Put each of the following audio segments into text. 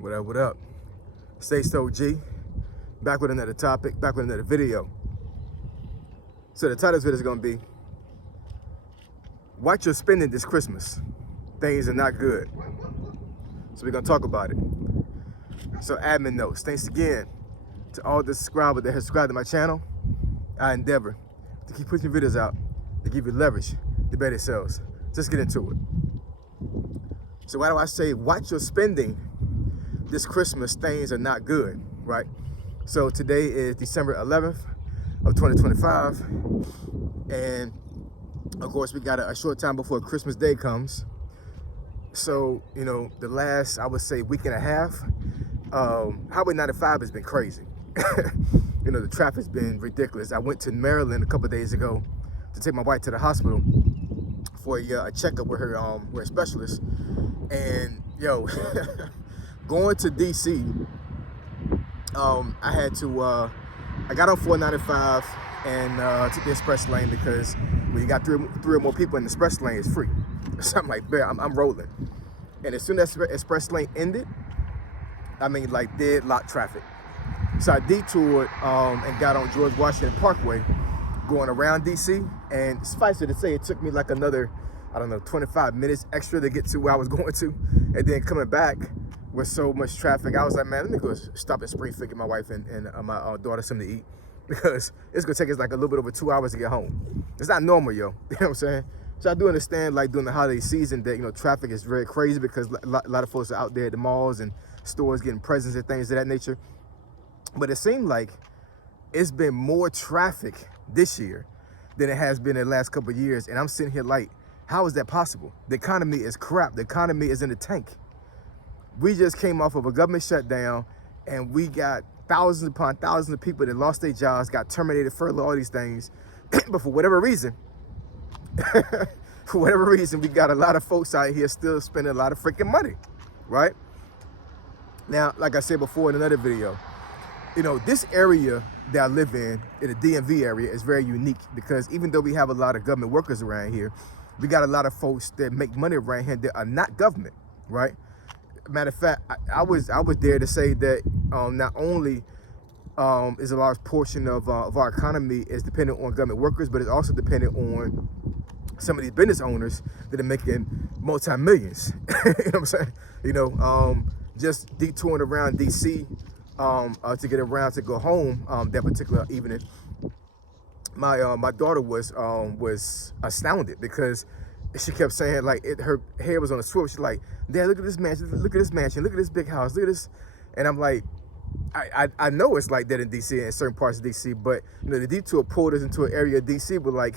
What up, what up? Stay so G. Back with another topic, back with another video. So the title of this video is gonna be, watch your spending this Christmas. Things are not good. So we're gonna talk about it. So admin notes, thanks again to all the subscribers that have subscribed to my channel. I endeavor to keep pushing videos out to give you leverage to better sales. Let's get into it. So why do I say watch your spending this Christmas? Things are not good, right? So today is December 11th of 2025. And of course we got a short time before Christmas Day comes. So, you know, the last, I would say, week and a half, Highway 95 has been crazy. You know, the traffic's been ridiculous. I went to Maryland a couple of days ago to take my wife to the hospital for a checkup with her specialist. And yo, going to DC, I had to, I got on 495 and took the express lane, because when you got three or more people in the express lane, it's free. So I'm like, man, I'm rolling. And as soon as the express lane ended, I mean, like deadlock traffic. So I detoured and got on George Washington Parkway going around DC. And suffice it to say, it took me like another, I don't know, 25 minutes extra to get to where I was going to. And then coming back with so much traffic, I was like, man, let me go stop at Springfield, get my wife and my daughter something to eat, because it's gonna take us like a little bit over 2 hours to get home. It's not normal, yo. You know what I'm saying? So I do understand, like during the holiday season, that, you know, traffic is very crazy because a lot of folks are out there at the malls and stores getting presents and things of that nature. But it seemed like it's been more traffic this year than it has been in the last couple of years. And I'm sitting here like, how is that possible? The economy is crap. The economy is in the tank. We just came off of a government shutdown, and we got thousands upon thousands of people that lost their jobs, got terminated, furloughed, all these things. But for whatever reason, we got a lot of folks out here still spending a lot of freaking money, right? Now, like I said before in another video, you know, this area that I live in the DMV area, is very unique, because even though we have a lot of government workers around here, we got a lot of folks that make money around here that are not government, right? Matter of fact, I was there to say that not only is a large portion of our economy is dependent on government workers, but it's also dependent on some of these business owners that are making multi-millions. You know what I'm saying? You know, just detouring around DC to get around to go home that particular evening, my daughter was astounded, because she kept saying, like, her head was on a swivel. She's like, Dad, look at this mansion, look at this mansion, look at this big house, look at this. And I'm like, I know it's like that in DC and in certain parts of DC, but you know, the detour pulled us into an area of DC, but like,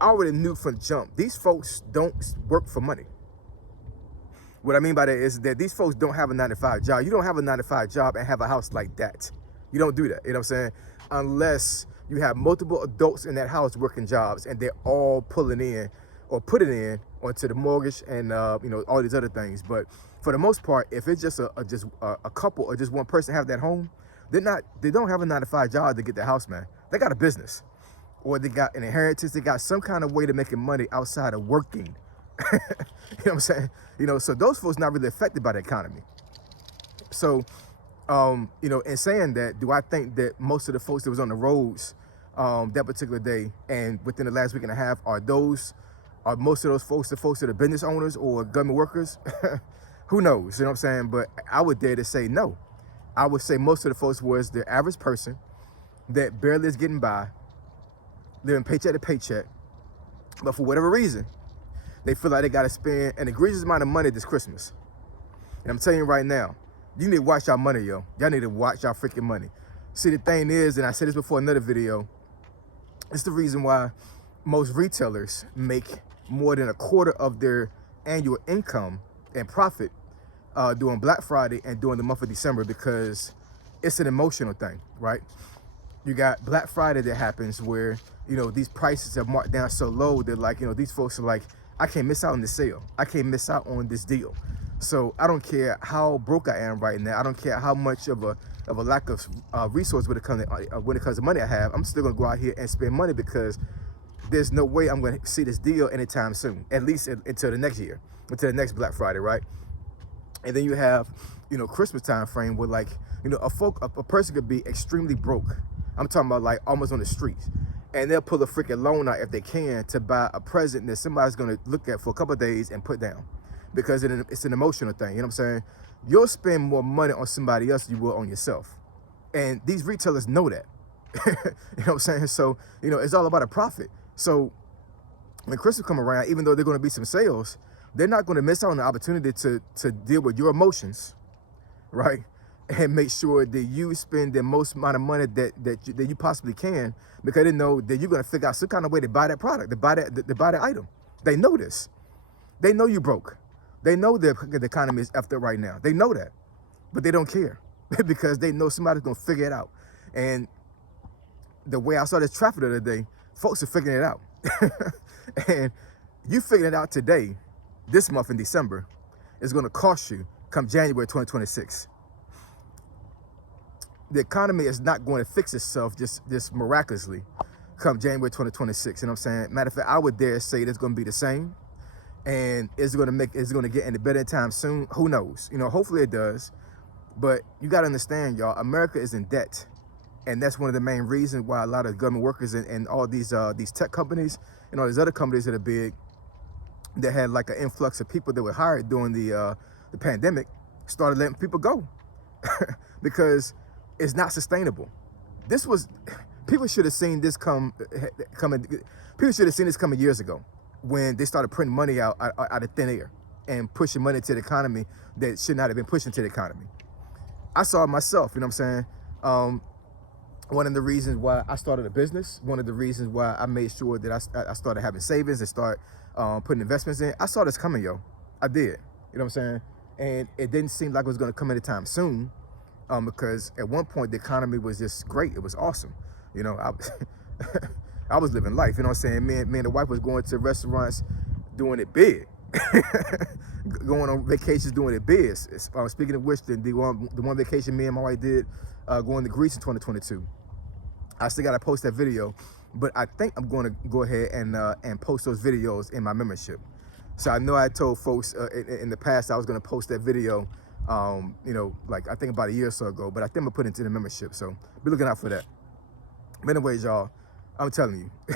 I already knew from jump, these folks don't work for money. What I mean by that is that these folks don't have a 9-to-5 job. You don't have a 9-to-5 job and have a house like that. You don't do that, you know what I'm saying? Unless you have multiple adults in that house working jobs, and they're all pulling in or put it in onto the mortgage and you know, all these other things. But for the most part, if it's just a couple or just one person have that home, they don't have a 9-to-5 job to get the house, man. They got a business, or they got an inheritance. They got some kind of way to making money outside of working. You know what I'm saying? You know, so those folks not really affected by the economy. So, you know, in saying that, do I think that most of the folks that was on the roads that particular day and within the last week and a half are most of those folks the folks that are business owners or government workers? Who knows? You know what I'm saying? But I would dare to say no. I would say most of the folks was the average person that barely is getting by, living paycheck to paycheck, but for whatever reason, they feel like they got to spend an egregious amount of money this Christmas. And I'm telling you right now, you need to watch your money, yo. Y'all need to watch y'all freaking money. See, the thing is, and I said this before in another video, it's the reason why most retailers make more than a quarter of their annual income and profit during Black Friday and during the month of December, because it's an emotional thing, right? You got Black Friday that happens where, you know, these prices are marked down so low that, like, you know, these folks are like, I can't miss out on this sale. I can't miss out on this deal. So I don't care how broke I am right now. I don't care how much of a lack of resource when it comes to money I have. I'm still gonna go out here and spend money, because there's no way I'm gonna see this deal anytime soon. At least until the next year, until the next Black Friday, right? And then you have, Christmas time frame where, like, a person could be extremely broke. I'm talking about like almost on the streets. And they'll pull a freaking loan out if they can to buy a present that somebody's gonna look at for a couple of days and put down. Because it's an emotional thing, you know what I'm saying? You'll spend more money on somebody else than you will on yourself. And these retailers know that. You know what I'm saying? So, it's all about a profit. So when Christmas come around, even though there're gonna be some sales, they're not gonna miss out on the opportunity to deal with your emotions, right? And make sure that you spend the most amount of money that you possibly can, because they know that you're gonna figure out some kind of way to buy that product, to buy that item. They know this. They know you broke. They know the economy is effed up right now. They know that, but they don't care because they know somebody's gonna figure it out. And the way I saw this traffic the other day, folks are figuring it out. And you figuring it out today, this month in December, is gonna cost you come January 2026. The economy is not going to fix itself just miraculously come January 2026. You know what I'm saying? Matter of fact, I would dare say it's going to be the same, and it's going to get into better time soon. Who knows? Hopefully it does. But you got to understand, y'all, America is in debt, and that's one of the main reasons why a lot of government workers and all these tech companies and all these other companies that are big, that had like an influx of people that were hired during the pandemic, started letting people go because it's not sustainable. People should have seen this coming. People should have seen this coming years ago when they started printing money out of thin air and pushing money to the economy that should not have been pushed into the economy. I saw it myself, you know what I'm saying? One of the reasons why I started a business, one of the reasons why I made sure that I started having savings and start putting investments in, I saw this coming, yo. I did, you know what I'm saying? And it didn't seem like it was gonna come anytime soon. Because at one point the economy was just great. It was awesome. I was living life, you know what I'm saying? Me and the wife was going to restaurants doing it big. Going on vacations doing it big. Speaking of which, the one vacation me and my wife did, going to Greece in 2022. I still gotta post that video, but I think I'm going to go ahead and post those videos in my membership. So I know I told folks in the past I was gonna post that video, like I think about a year or so ago, but I think I'm gonna put it into the membership. So be looking out for that. But anyways, y'all, I'm telling you,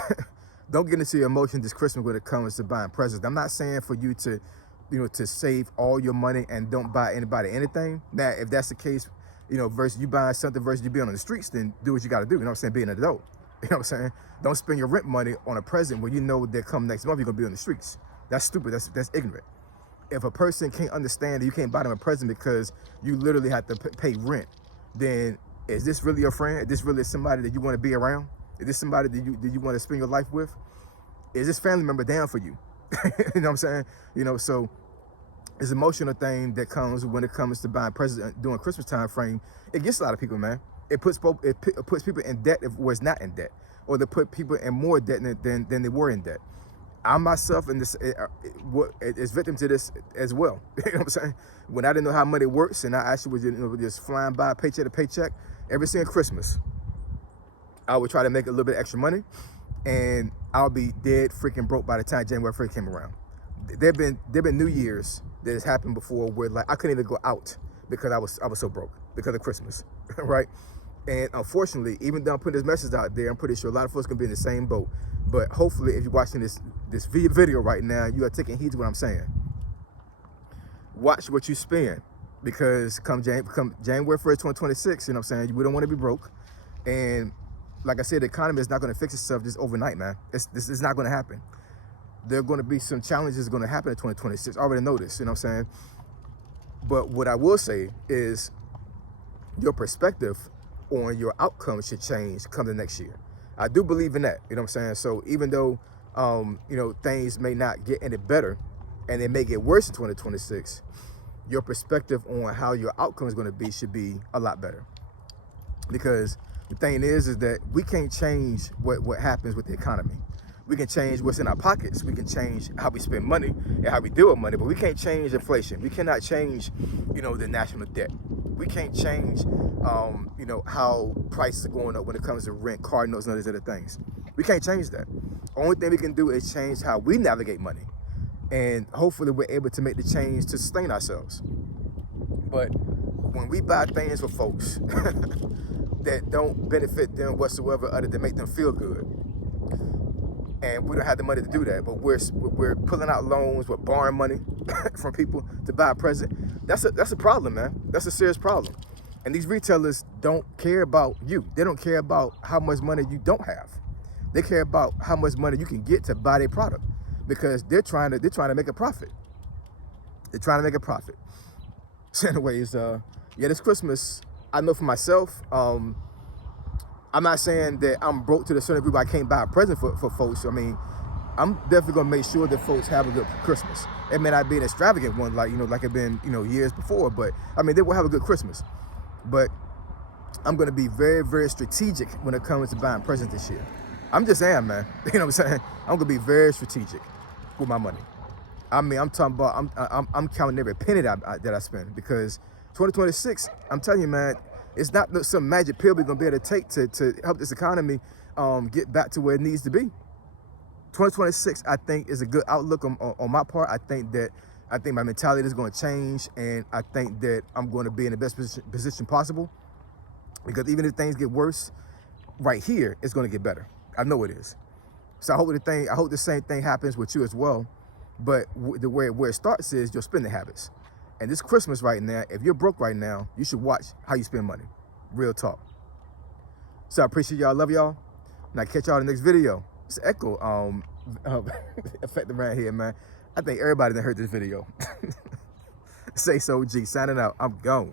don't get into your emotions this Christmas when it comes to buying presents. I'm not saying for you to, to save all your money and don't buy anybody anything. Now, if that's the case, versus you buying something versus you being on the streets, then do what you gotta do. You know what I'm saying? Being an adult. You know what I'm saying? Don't spend your rent money on a present when you know that come next month you're gonna be on the streets. That's stupid. That's ignorant. If a person can't understand that you can't buy them a present because you literally have to pay rent, then is this really your friend? Is this really somebody that you want to be around? Is this somebody that you want to spend your life with? Is this family member down for you? You know what I'm saying? So it's an emotional thing that comes when it comes to buying presents during Christmas time frame. It gets a lot of people, man. It puts people in debt if was not in debt, or they put people in more debt than they were in debt. I myself is victim to this as well. You know what I'm saying? When I didn't know how money works, and I actually was just flying by paycheck to paycheck every single Christmas, I would try to make a little bit of extra money, and I'll be dead freaking broke by the time January 1st came around. There've been New Year's that has happened before where like I couldn't even go out because I was so broke because of Christmas, right? And unfortunately, even though I'm putting this message out there, I'm pretty sure a lot of folks can be in the same boat. But hopefully, if you're watching this video right now, you are taking heed to what I'm saying. Watch what you spend, because come January 1st, 2026, you know what I'm saying, we don't want to be broke. And like I said, the economy is not going to fix itself just overnight, man. This is not going to happen. There are going to be some challenges going to happen in 2026. I already know this, you know what I'm saying? But what I will say is your perspective on your outcome should change come the next year. I do believe in that, you know what I'm saying? So even though, things may not get any better and they may get worse in 2026, your perspective on how your outcome is going to be should be a lot better. Because the thing is that we can't change what happens with the economy. We can change what's in our pockets. We can change how we spend money and how we deal with money, but we can't change inflation. We cannot change, the national debt. We can't change, how prices are going up when it comes to rent, car notes, and all these other things. We can't change that. Only thing we can do is change how we navigate money. And hopefully we're able to make the change to sustain ourselves. But when we buy things for folks that don't benefit them whatsoever other than make them feel good, and we don't have the money to do that, but we're pulling out loans, we're borrowing money from people to buy a present, that's a problem, man. That's a serious problem. And these retailers don't care about you. They don't care about how much money you don't have. They care about how much money you can get to buy their product, because they're trying to make a profit. They're trying to make a profit. So anyways, yeah, this Christmas, I know for myself, I'm not saying that I'm broke to the certain degree I can't buy a present for folks. I mean, I'm definitely gonna make sure that folks have a good Christmas. It may not be an extravagant one like it's been, years before, but I mean, they will have a good Christmas. But I'm gonna be very, very strategic when it comes to buying presents this year. I'm just saying, man. You know what I'm saying? I'm gonna be very strategic with my money. I mean, I'm talking about, I'm counting every penny that I spend, because 2026, I'm telling you, man, it's not some magic pill we're gonna be able to take to help this economy get back to where it needs to be. 2026, I think, is a good outlook on my part. I think my mentality is going to change, and I think that I'm going to be in the best position possible, because even if things get worse, right here, it's going to get better. I know it is. So I hope the same thing happens with you as well. But where it starts is your spending habits. And this Christmas right now, if you're broke right now, you should watch how you spend money. Real talk. So I appreciate y'all. Love y'all. And I'll catch y'all in the next video. It's echo effect around here, man. I think everybody that heard this video. Say so, G. Signing out. I'm gone.